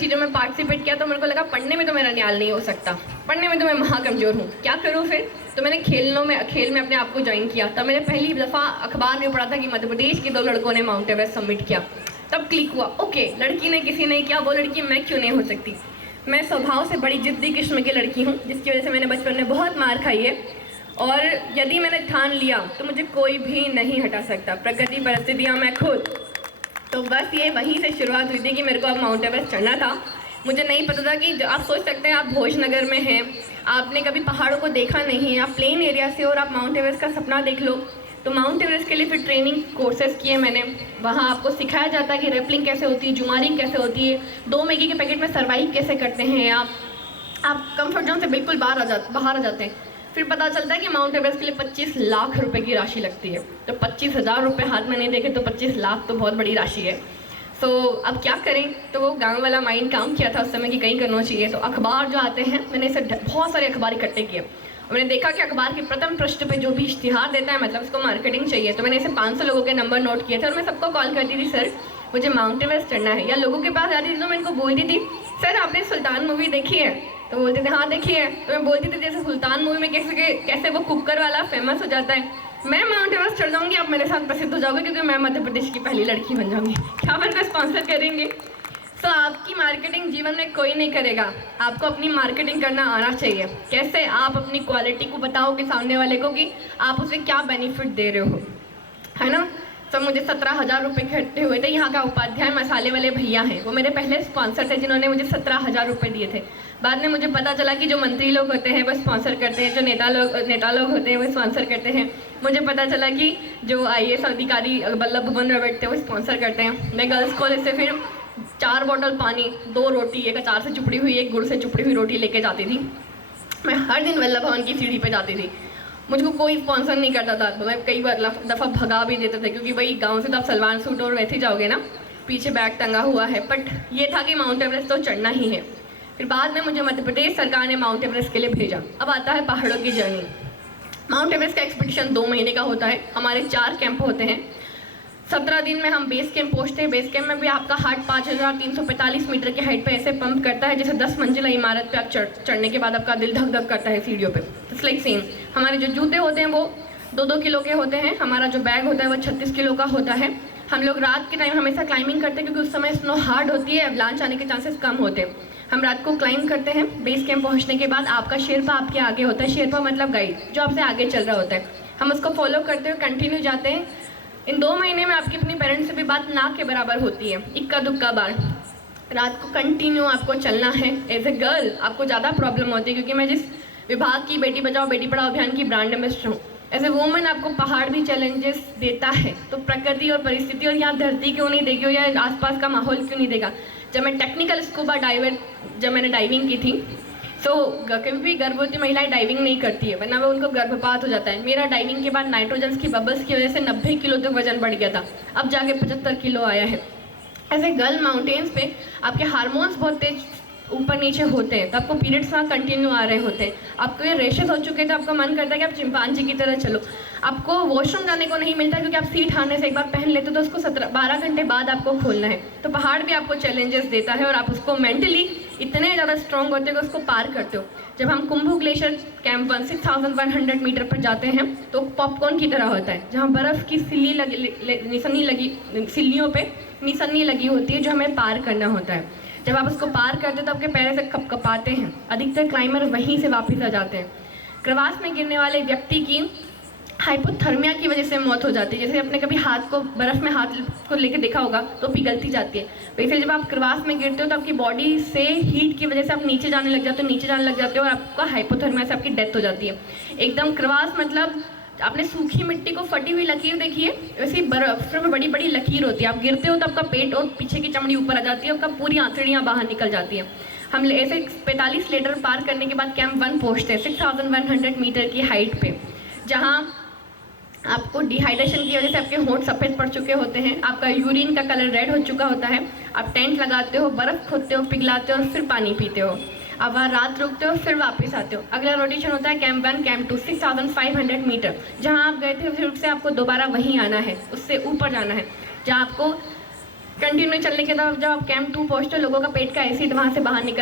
चीज़ों में पार्टिसिपेट किया तो मेरे को लगा पढ़ने में तो मेरा न्याल नहीं हो सकता, पढ़ने में तो मैं महा कमज़ोर हूँ, क्या करूँ फिर। तो मैंने खेल में अपने आप को ज्वाइन किया। तब मैंने पहली दफ़ा अखबार में पढ़ा था कि मध्य प्रदेश के 2 लड़कों ने माउंट एवरेस्ट सबमिट किया। तब क्लिक हुआ, ओके लड़की ने किसी ने किया, वो लड़की मैं क्यों नहीं हो सकती। मैं स्वभाव से बड़ी जिद्दी किस्म की लड़की हूँ, जिसकी वजह से मैंने बचपन में बहुत मार खाई है, और यदि मैंने ठान लिया तो मुझे कोई भी नहीं हटा सकता, प्रकृति परिस्थितियाँ मैं खुद। तो बस ये वहीं से शुरुआत हुई थी कि मेरे को अब माउंट एवरेस्ट चढ़ना था। मुझे नहीं पता था कि आप सोच सकते हैं, आप भोजनगर में हैं, आपने कभी पहाड़ों को देखा नहीं है, आप प्लेन एरिया से और आप माउंट एवरेस्ट का सपना देख लो। तो माउंट एवरेस्ट के लिए फिर ट्रेनिंग कोर्सेज किए मैंने। वहाँ आपको सिखाया जाता है कि रेपलिंग कैसे होती है, जुमारिंग कैसे होती है, 2 मैगी के पैकेट में सर्वाइव कैसे करते हैं आप कंफर्ट जोन से बिल्कुल बाहर आ जाते हैं। फिर पता चलता है कि माउंट एवरेस्ट के लिए 25 लाख रुपए की राशि लगती है। तो 25,000 रुपये हाथ में नहीं देखे तो 25 लाख तो बहुत बड़ी राशि है। तो अब क्या करें, तो वो गांव वाला माइंड काम किया था उस समय कि कहीं करना चाहिए। तो अखबार जो आते हैं, मैंने इसे बहुत सारे अखबार इकट्ठे किए और मैंने देखा कि अखबार के प्रथम पृष्ठ पे जो भी इश्तिहार देता है, मतलब उसको मार्केटिंग चाहिए। तो मैंने ऐसे 500 लोगों के नंबर नोट किए थे और मैं सबको कॉल करती थी, सर मुझे माउंट एवरेस्ट चढ़ना है। या लोगों के पास आती थी तो मैं इनको बोलती थी, सर आपने सुल्तान मूवी देखी है? तो बोलते थे हाँ देखी है। तो मैं बोलती थी जैसे सुल्तान मूवी में कैसे वो कुकर वाला फेमस हो जाता है, मैं माउंट एवरेस्ट चढ़ जाऊंगी, आप मेरे साथ प्रसिद्ध हो जाओगे क्योंकि मैं मध्य प्रदेश की पहली लड़की बन जाऊंगी। क्या मेरे को स्पॉन्सर करेंगे? तो आपकी मार्केटिंग जीवन में कोई नहीं करेगा, आपको अपनी मार्केटिंग करना आना चाहिए। कैसे आप अपनी क्वालिटी को बताओगे सामने वाले को कि आप उसे क्या बेनिफिट दे रहे हो, है ना। तो मुझे 17,000 रुपये इकट्ठे हुए थे। यहाँ का उपाध्याय मसाले वाले भैया हैं, वो मेरे पहले स्पॉन्सर थे जिन्होंने मुझे 17,000 रुपये दिए थे। बाद में मुझे पता चला कि जो मंत्री लोग होते हैं वो स्पॉन्सर करते हैं, जो नेता लोग होते हैं वो स्पॉन्सर करते हैं। मुझे पता चला कि जो IAS अधिकारी वल्लभ भवन में बैठते हैं वो स्पॉन्सर करते हैं। मैं गर्ल्स कॉलेज से फिर 4 बॉटल पानी, 2 रोटी, एक अचार से चुपड़ी हुई, एक गुड़ से चुपड़ी हुई रोटी लेके जाती थी। मैं हर दिन वल्लभ भवन की सीढ़ी पे जाती थी। मुझको कोई स्पॉन्सर नहीं करता था, तो मैं कई बार दफ़ा भगा भी देते थे, क्योंकि भाई गांव से तो आप सलवार सूट और वैसे ही जाओगे ना, पीछे बैग टंगा हुआ है। बट ये था कि माउंट एवरेस्ट तो चढ़ना ही है। फिर बाद में मुझे मध्य प्रदेश सरकार ने माउंट एवरेस्ट के लिए भेजा। अब आता है पहाड़ों की जर्नी। माउंट एवरेस्ट का एक्सपीडिशन 2 महीने का होता है। हमारे 4 कैंप होते हैं। 17 दिन में हम बेस कैंप पहुँचते हैं। बेस कैंप में भी आपका हार्ट 5,345 मीटर की हाइट पे ऐसे पंप करता है जैसे 10 मंजिला इमारत पे आप चढ़ने के बाद आपका दिल धक धक करता है सीढ़ियों पे। It's like same. हमारे जो जूते होते हैं वो 2-2 किलो के होते हैं। हमारा जो बैग होता है वो 36 किलो का होता है। हम लोग रात के टाइम हमेशा क्लाइंबिंग करते हैं क्योंकि उस समय स्नो हार्ड होती है, एवलांच आने के चांसेस कम होते हैं। हम रात को क्लाइंब करते हैं। बेस कैंप पहुँचने के बाद आपका शेरपा आपके आगे होता है। शेरपा मतलब गाइड, जो आपसे आगे चल रहा होता है। हम उसको फॉलो करते हुए कंटिन्यू जाते हैं। इन 2 महीने में आपकी अपनी पेरेंट्स से भी बात ना के बराबर होती है, इक्का दुक्का बार। रात को कंटिन्यू आपको चलना है। एज ए गर्ल आपको ज़्यादा प्रॉब्लम होती है क्योंकि मैं जिस विभाग की बेटी बचाओ बेटी पढ़ाओ अभियान की ब्रांड एम्बेसडर हूँ। एज ए वुमन आपको पहाड़ भी चैलेंजेस देता है, तो प्रकृति और परिस्थिति और यहाँ धरती क्यों नहीं देगी या आसपास का माहौल क्यों नहीं देगा। जब मैं टेक्निकल स्कूबा डाइवर जब मैंने डाइविंग की थी, तो कभी भी गर्भवती महिलाएं डाइविंग नहीं करती है, वरना वो उनको गर्भपात हो जाता है। मेरा डाइविंग के बाद नाइट्रोजन की बबल्स की वजह से 90 किलो तक वजन बढ़ गया था, अब जाके 75 किलो आया है। ऐसे गर्ल माउंटेन्स पे आपके हार्मोन्स बहुत तेज ऊपर नीचे होते हैं, तो आपको पीरियड्स वहाँ कंटिन्यू आ रहे होते हैं। आपको ये रेशेस हो चुके हैं तो आपका मन करता है कि आप चिंपांजी की तरह चलो। आपको वॉशरूम जाने को नहीं मिलता क्योंकि आप सीट हारने से एक बार पहन लेते तो उसको 12 घंटे बाद आपको खोलना है। तो पहाड़ भी आपको चैलेंजेस देता है और आप उसको मेंटली इतने ज़्यादा स्ट्रॉन्ग होते हो कि उसको पार करते हो। जब हम कुंभू ग्लेशियर कैंप 6100 मीटर पर जाते हैं तो पॉपकॉर्न की तरह होता है, जहाँ बर्फ़ की सिल्लियों पर निशानी लगी होती है जो हमें पार करना होता है। जब आप उसको पार करते हो तो आपके पैर से कपकपाते हैं। अधिकतर क्लाइंबर वहीं से वापस आ जाते हैं। क्रवास में गिरने वाले व्यक्ति की हाइपोथर्मिया की वजह से मौत हो जाती है। जैसे आपने कभी हाथ को बर्फ़ में हाथ को लेके देखा होगा तो पिघलती जाती है, वैसे जब आप क्रवास में गिरते हो तो आपकी बॉडी से हीट की वजह से आप नीचे जाने लग जाते हो और आपका हाइपोथर्मिया से आपकी डेथ हो जाती है। एकदम क्रवास मतलब आपने सूखी मिट्टी को फटी हुई लकीर देखी है, वैसे बर्फ में बड़ी बड़ी लकीर होती है। आप गिरते हो तो आपका पेट और पीछे की चमड़ी ऊपर आ जाती है, आपका पूरी आंतड़ियाँ बाहर निकल जाती हैं। हम ऐसे 45 लीटर पार करने के बाद कैंप 1 पहुँचते हैं 6100 मीटर की हाइट पे, जहाँ आपको डिहाइड्रेशन की वजह से आपके होंठ सफ़ेद पड़ चुके होते हैं, आपका यूरिन का कलर रेड हो चुका होता है। आप टेंट लगाते हो, बर्फ़ खोदते हो, पिघलाते हो और फिर पानी पीते हो। अब वहाँ रात रुकते हो, फिर वापस आते हो। अगला रोटेशन होता है कैंप 1 कैंप 2 6500 मीटर, जहाँ आप गए थे फिर से आपको दोबारा वहीं आना है, उससे ऊपर जाना है, जहाँ आपको कंटिन्यू चलने के बाद जब आप कैंप 2 पहुंचते हो लोगों का पेट का एसिड वहां से बाहर निकल